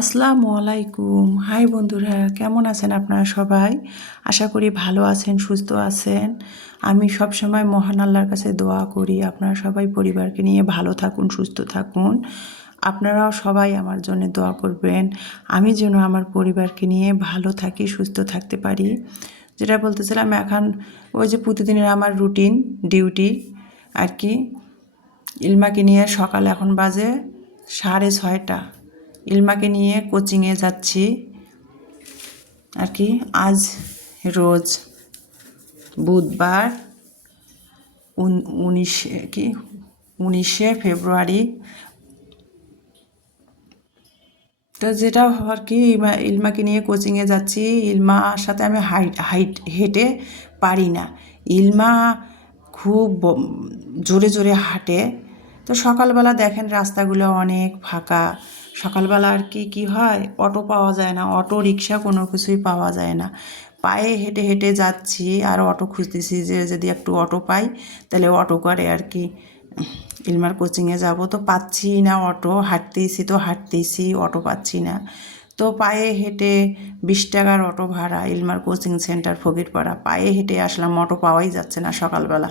আসসালামু আলাইকুম। হাই বন্ধুরা, কেমন আছেন আপনারা সবাই? আশা করি ভালো আছেন, সুস্থ আছেন। আমি সবসময় মহান আল্লাহর কাছে দোয়া করি আপনারা সবাই পরিবারকে নিয়ে ভালো থাকুন, সুস্থ থাকুন। আপনারাও সবাই আমার জন্য দোয়া করবেন, আমি যেন আমার পরিবারকে নিয়ে ভালো থাকি, সুস্থ থাকতে পারি। যেটা বলতেছিলাম, এখন ওই যে প্রতিদিনের আমার রুটিন ডিউটি আর কি। ইলমাকে নিয়ে সকাল এখন বাজে 6:30। ইলমাকে নিয়ে কোচিংয়ে যাচ্ছি আর কি। আজ রোজ বুধবার 19শে ফেব্রুয়ারি। তো যেটা আর কি, ইলমাকে নিয়ে কোচিংয়ে যাচ্ছি। ইলমার সাথে আমি হেঁটে পারি না। ইলমা খুব জোরে জোরে হাঁটে। তো সকালবেলা দেখেন রাস্তাগুলো অনেক ফাঁকা। সকালবেলা আর কি হয়, অটো পাওয়া যায় না, অটো রিক্সা কোনো কিছুই পাওয়া যায় না। পায়ে হেঁটে হেঁটে যাচ্ছি আর অটো খুঁজতেছি যে যদি একটু অটো পাই তাহলে অটো করে আর কি ইলমার কোচিংয়ে যাব। তো পাচ্ছি না অটো, হাঁটতেইছি অটো পাচ্ছি না। তো পায়ে হেঁটে 20 টাকার অটো ভাড়া, ইলমার কোচিং সেন্টার ফকিরপাড়া। পায়ে হেঁটে আসলাম, অটো পাওয়াই যাচ্ছে না সকালবেলা।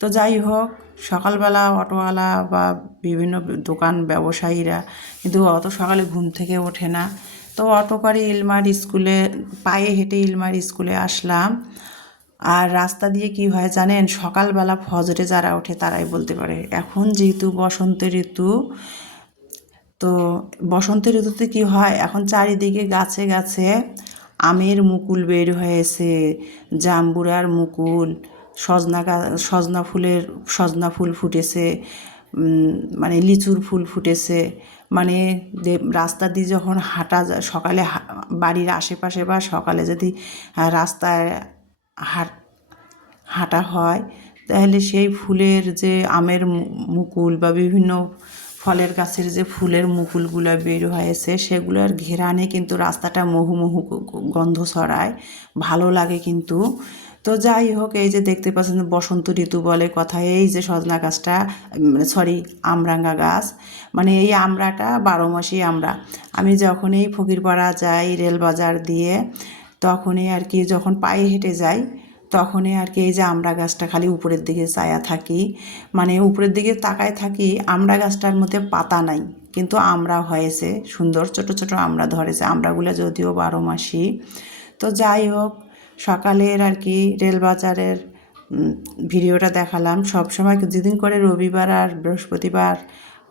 তো যাই হোক, সকালবেলা অটোওয়ালা বা বিভিন্ন দোকান ব্যবসায়ীরা কিন্তু অত সকালে ঘুম থেকে ওঠে না। তো অটো করে ইলমার স্কুলে, পায়ে হেঁটে ইলমার স্কুলে আসলাম। আর রাস্তা দিয়ে কি হয় জানেন, সকালবেলা ফজরে যারা ওঠে তারাই বলতে পারে। এখন যেহেতু বসন্ত ঋতু, তো বসন্ত ঋতুতে কি হয়, এখন চারিদিকে গাছে গাছে আমের মুকুল বের হয়েছে, জাম্বুরার মুকুল, সজনা ফুল ফুটেছে, মানে লিচুর ফুল ফুটেছে। মানে রাস্তা দিয়ে যখন হাঁটা যায় সকালে, বাড়ির আশেপাশে বা সকালে যদি রাস্তায় হাঁটা হয়, তাহলে সেই ফুলের যে আমের মুকুল বা বিভিন্ন ফলের গাছের যে ফুলের মুকুলগুলো বের হয়েছে, সেগুলোর ঘেরানে কিন্তু রাস্তাটা মহু মহু গন্ধ ছড়ায়, ভালো লাগে কিন্তু। তো যাই হোক, এই যে দেখতে পাচ্ছেন বসন্ত ঋতু বলে কথা, এই যে সজনা গাছটা, সরি আমরাঙ্গা গাছ, মানে এই আমড়াটা 12 মাসই আমরা। আমি যখনই ফকিরপাড়া যাই রেলবাজার দিয়ে, তখনই আর কি, যখন পায়ে হেঁটে যাই তখনই আর কি এই যে আমড়া গাছটা খালি উপরের দিকে চায়া থাকি, মানে উপরের দিকে তাকায় থাকি। আমড়া গাছটার মধ্যে পাতা নাই, কিন্তু আমড়া হয়েছে সুন্দর, ছোট ছোট আমড়া ধরেছে। আমড়াগুলো যদিও 12 মাসই। তো যাই হোক, সকালের আর কি রেলবাজারের ভিডিওটা দেখালাম। সবসময় যেদিন করে রবিবার আর বৃহস্পতিবার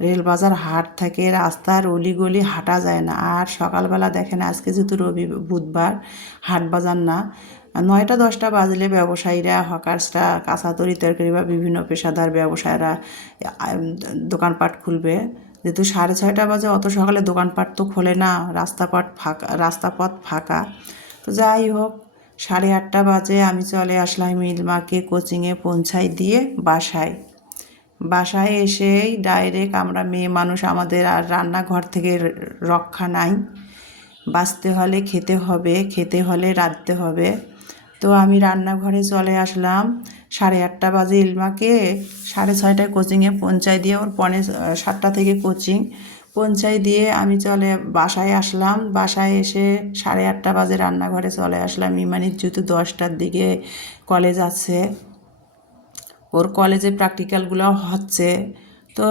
রেলবাজার হাট থাকে, রাস্তার অলিগলি হাঁটা যায় না। আর সকালবেলা দেখেন, আজকে যেহেতু বুধবার, হাট বাজার না, 9টা 10টা বাজলে ব্যবসায়ীরা, হকার্সরা, কাঁচা তরকারি বা বিভিন্ন পেশাদার ব্যবসায়ীরা দোকানপাট খুলবে। যেহেতু 6:30 বাজে, অত সকালে দোকানপাট তো খোলে না, রাস্তাপথ ফাঁকা। তো যাই হোক, 8:30 বাজে আমি চলে আসলাম ইলমাকে কোচিংয়ে পৌঁছাই দিয়ে বাসায় এসেই ডাইরেক্ট, আমরা মেয়ে মানুষ, আমাদের আর রান্নাঘর থেকে রক্ষা নাই। বাঁচতে হলে খেতে হলে রাঁধতে হবে। তো আমি রান্নাঘরে চলে আসলাম। 8:30 বাজে ইলমাকে 6:30টায় কোচিংয়ে পৌঁছাই দিয়ে, ওর 6:45 থেকে কোচিং, পৌঁছাই দিয়ে আমি বাসায় আসলাম। বাসায় এসে 8:30 বাজে রান্নাঘরে চলে আসলাম। ইমানির যেহেতু 10টার দিকে কলেজ আছে, ওর কলেজে প্র্যাকটিক্যালগুলো হচ্ছে, তো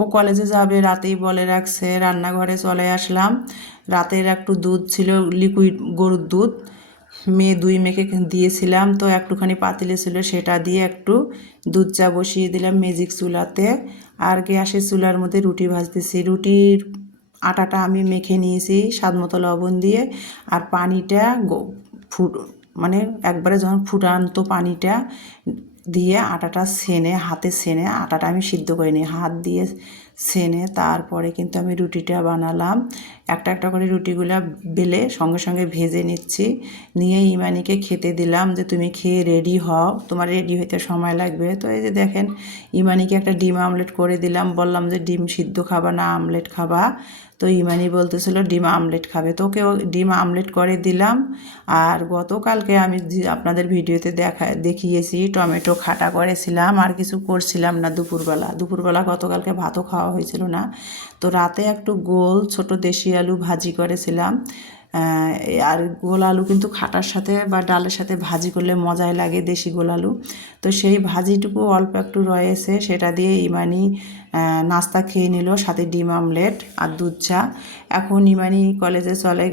ও কলেজে যাবে রাতেই বলে রাখছে। রান্নাঘরে চলে আসলাম। রাতের একটু দুধ ছিল, লিকুইড গরুর দুধ, দুই মেয়েকে দিয়েছিলাম, তো একটুখানি পাতিলে ছিল, সেটা দিয়ে একটু দুধ চা বসিয়ে দিলাম ম্যাজিক চুলাতে। আর গ্যাসের চুলার মধ্যে রুটি ভাজতেছি। রুটির আটাটা আমি মেখে নিয়েছি স্বাদ মতো লবণ দিয়ে। আর পানিটা মানে একবারে যখন ফুটান্ত পানিটা দিয়ে আটাটা হাতে ছেনে আটাটা আমি সিদ্ধ করে নিই, হাত দিয়ে ছেনে তারপরে কিন্তু আমি রুটিটা বানালাম। একটা একটা করে রুটিগুলা বেলে সঙ্গে সঙ্গে ভেজে নিচ্ছি। নিয়ে ইমানিকে খেতে দিলাম যে তুমি খেয়ে রেডি হও, তোমার রেডি হইতে সময় লাগবে। তো এই যে দেখেন, ইমানিকে একটা ডিম আমলেট করে দিলাম, বললাম যে ডিম সিদ্ধ খাবা না আমলেট খাবা। তো তো ইমানি বলতেছিল ডিম আমলেট খাবে, তো ওকে ডিম আমলেট করে দিলাম। আর গতকালকে আমি আপনাদের ভিডিওতে দেখিয়েছি টমেটো খাটা করেছিলাম, আর কিছু করছিলাম না দুপুরবেলা গতকালকে ভাতও খাওয়া হয়েছিল না। তো রাতে একটু গোল ছোট দেশি আলু ভাজি করেছিলাম। আর গোল আলু কিন্তু খাটার সাথে বা ডালের সাথে ভাজি করলে মজাই লাগে, দেশি গোল আলু। তো সেই ভাজিটুকু অল্প একটু রয়েছে, সেটা দিয়ে ইমানি নাস্তা খেয়ে নিল, সাথে ডিম আমলেট আর দুধ চা। এখন ইমানি কলেজে চলে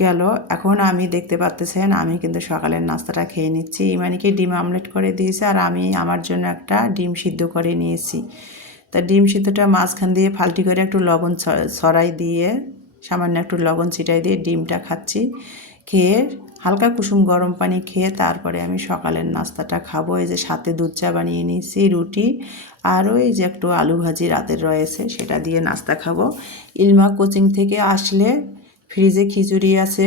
গেল। এখন আমি দেখতে পাচ্তেছেন আমি কিন্তু সকালের নাস্তাটা খেয়ে নিচ্ছি। ইমানিকে ডিম আমলেট করে দিয়েছে, আর আমি আমার জন্য একটা ডিম সিদ্ধ করে নিয়েছি। তা ডিম সিদ্ধটা মাঝখান দিয়ে ফাল্টি করে একটু লবণ ছড়াই দিয়ে, সামান্য একটু লবণ ছিটাই দিয়ে ডিমটা খাচ্ছি। খেয়ে হালকা কুসুম গরম পানি খেয়ে তারপরে আমি সকালের নাস্তাটা খাবো। এই যে সাথে দুধ চা বানিয়ে নিয়েছি, রুটি, আরও এই যে একটু আলু ভাজি রাতের রয়েছে, সেটা দিয়ে নাস্তা খাবো। ইলমা কোচিং থেকে আসলে ফ্রিজে খিচুড়ি আছে,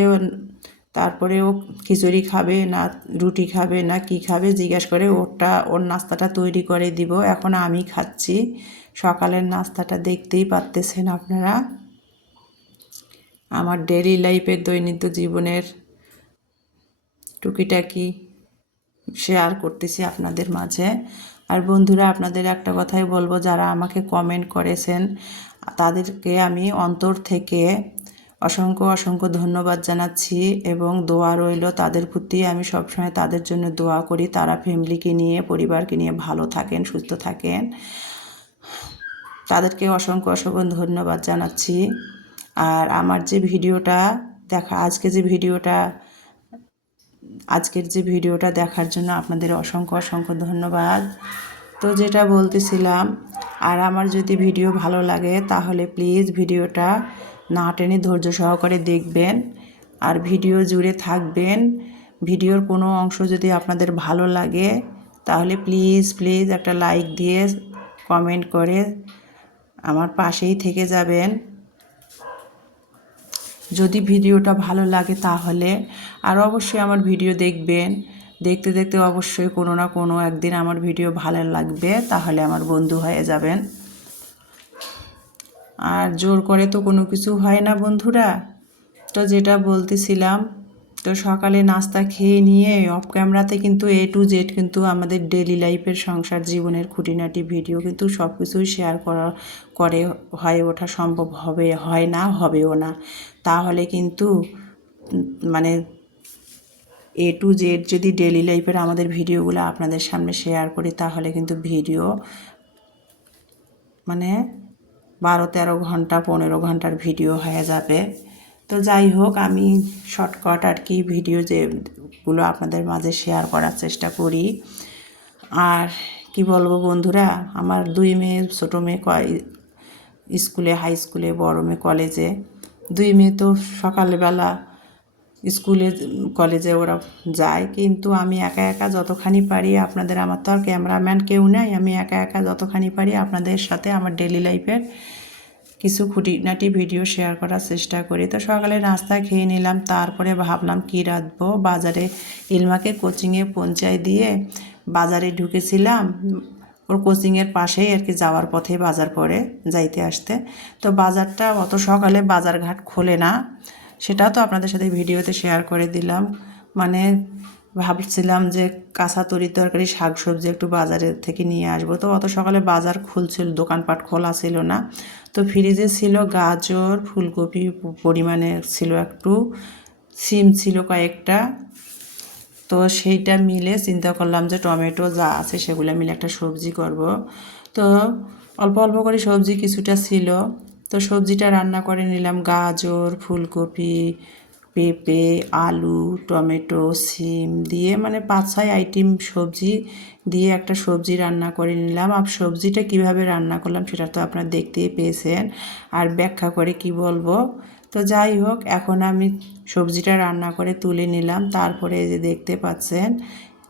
তারপরে ও খিচুড়ি খাবে না রুটি খাবে না কি খাবে জিজ্ঞাসা করে, ওর নাস্তাটা তৈরি করে দিব। এখন আমি খাচ্ছি সকালের নাস্তাটা, দেখতেই পারতেছেন আপনারা। আমার ডেইলি লাইফের দৈনন্দিন জীবনের টুকিটাকি শেয়ার করতেছি আপনাদের মাঝে। আর বন্ধুরা, আপনাদের একটা কথাই বলবো, যারা আমাকে কমেন্ট করেছেন তাদেরকে আমি অন্তর থেকে অসংখ্য ধন্যবাদ জানাচ্ছি, এবং দোয়া রইল তাদের প্রতি। আমি সবসময় তাদের জন্য দোয়া করি, তারা ফ্যামিলিকে নিয়ে পরিবারকে নিয়ে ভালো থাকেন, সুস্থ থাকেন। তাদেরকে অসংখ্য ধন্যবাদ জানাচ্ছি। আর আমার যে ভিডিওটা আজকের যে ভিডিওটা দেখার জন্য আপনাদের অসংখ্য ধন্যবাদ। তো যেটা বলতেছিলাম, আর আমার যদি ভিডিও ভালো লাগে তাহলে প্লিজ ভিডিওটা না টেনে ধৈর্য সহকারে দেখবেন, আর ভিডিও জুড়ে থাকবেন। ভিডিওর কোনো অংশ যদি আপনাদের ভালো লাগে তাহলে প্লিজ একটা লাইক দিয়ে কমেন্ট করে আমার পাশেই থেকে যাবেন। যদি ভিডিওটা ভালো লাগে তাহলে আর অবশ্যই আমার ভিডিও দেখবেন। দেখতে অবশ্যই কোনো না কোনো একদিন আমার ভিডিও ভালো লাগবে, তাহলে আমার বন্ধু হয়ে যাবেন। আর জোর করে তো কোনো কিছু হয় না বন্ধুরা। তো যেটা বলতেছিলাম, তো সকালে নাস্তা খেয়ে নিয়ে অফ ক্যামেরাতে কিন্তু A to Z কিন্তু আমাদের ডেইলি লাইফের সংসার জীবনের খুঁটিনাটি ভিডিও কিন্তু সব কিছুই শেয়ার করে হয়ে ওঠা সম্ভব হয় না, হবেও না। তাহলে কিন্তু মানে A to Z যদি ডেইলি লাইফের আমাদের ভিডিওগুলো আপনাদের সামনে শেয়ার করি, তাহলে কিন্তু ভিডিও 12-13 ঘন্টা 15 ঘন্টার ভিডিও হয়ে যাবে। তো যাই হোক, আমি শর্টকাট আর কি ভিডিও যেগুলো আপনাদের মাঝে শেয়ার করার চেষ্টা করি। আর কি বলবো বন্ধুরা, আমার 2 মেয়ে, ছোটো মেয়ে স্কুলে, হাই স্কুলে, বড় মেয়ে কলেজে। 2 মেয়ে তো সকালবেলা স্কুলে কলেজে ওরা যায়, কিন্তু আমি একা যতখানি পারি আপনাদের, আমার তো আর ক্যামেরাম্যান কেউ নাই, আমি একা যতখানি পারি আপনাদের সাথে আমার ডেইলি লাইফের কিছু খুঁটিনাটি ভিডিও শেয়ার করার চেষ্টা করি। তো সকালে নাস্তা খেয়ে নিলাম, তারপরে ভাবলাম কি রাঁধবো। বাজারে ইলমাকে কোচিংয়ে পৌঁছায় দিয়ে বাজারে ঢুকেছিলাম। ওর কোচিংয়ের পাশেই আর কি, যাওয়ার পথে বাজার পড়ে যাইতে আসতে। তো বাজারটা অত সকালে বাজারঘাট খোলে না, সেটাও তো আপনাদের সাথে ভিডিওতে শেয়ার করে দিলাম। ভাবছিলাম যে কাঁচা তরকারি শাকসবজি একটু বাজারের থেকে নিয়ে আসবো, তো অত সকালে বাজার খুলছিল, দোকানপাট খোলা ছিল না। তো ফ্রিজে ছিল গাজর, ফুলকপি পরিমাণে ছিল একটু, সিম ছিল কয়েকটা। তো সেইটা মিলে চিন্তা করলাম যে টমেটো যা আছে সেগুলো মিলে একটা সবজি করব। তো অল্প করে সবজি কিছুটা ছিল, তো সবজিটা রান্না করে নিলাম। গাজর, ফুলকপি, পেঁপে, আলু, টমেটো, সিম দিয়ে 5-6 আইটেম সবজি দিয়ে একটা সবজি রান্না করে নিলাম। আর সবজিটা কিভাবে রান্না করলাম সেটা তো আপনারা দেখতেই পেয়েছেন, আর ব্যাখ্যা করে কি বলবো। তো যাই হোক, এখন আমি সবজিটা রান্না করে তুলে নিলাম। তারপরে এই যে দেখতে পাচ্ছেন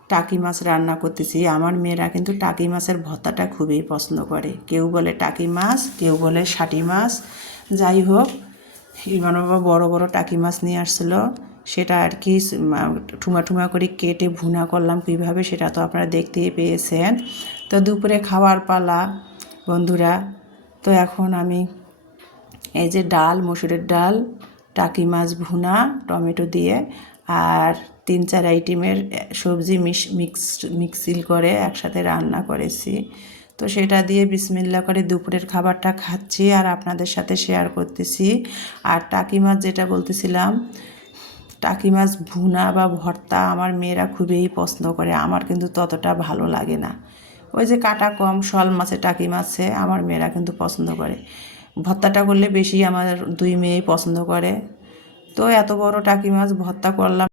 টাকি মাছ রান্না করতেছি। আমার মেয়েরা কিন্তু টাকি মাছের ভর্তাটা খুবই পছন্দ করে, কেউ বলে টাকি মাছ, কেউ বলে শাটি মাছ। যাই হোক, ইলমান বাবা বড় টাকি মাছ নিয়ে আসছিলো, সেটা আর কি ঠুমা করে কেটে ভুনা করলাম কীভাবে, সেটা তো আপনারা দেখতেই পেয়েছেন। তো দুপুরে খাওয়ার পালা বন্ধুরা। তো এখন আমি এই যে ডাল, মসুরের ডাল, টাকি মাছ ভুনা টমেটো দিয়ে, আর 3-4 আইটেমের সবজি মিক্সিল করে একসাথে রান্না করেছি। তো সেটা দিয়ে বিসমিল্লাহ করে দুপুরের খাবারটা খাচ্ছি আর আপনাদের সাথে শেয়ার করতেছি। আর টাকি মাছ যেটা বলতেছিলাম, টাকি মাছ ভুনা বা ভর্তা আমার মেয়েরা খুবই পছন্দ করে, আমার কিন্তু ততটা ভালো লাগে না। ওই যে কাটা কম শোল মাছে, টাকি মাছে আমার মেয়েরা কিন্তু পছন্দ করে। ভর্তাটা করলে বেশি আমার 2 মেয়েই পছন্দ করে। তো এত বড় টাকি মাছ ভর্তা করলাম।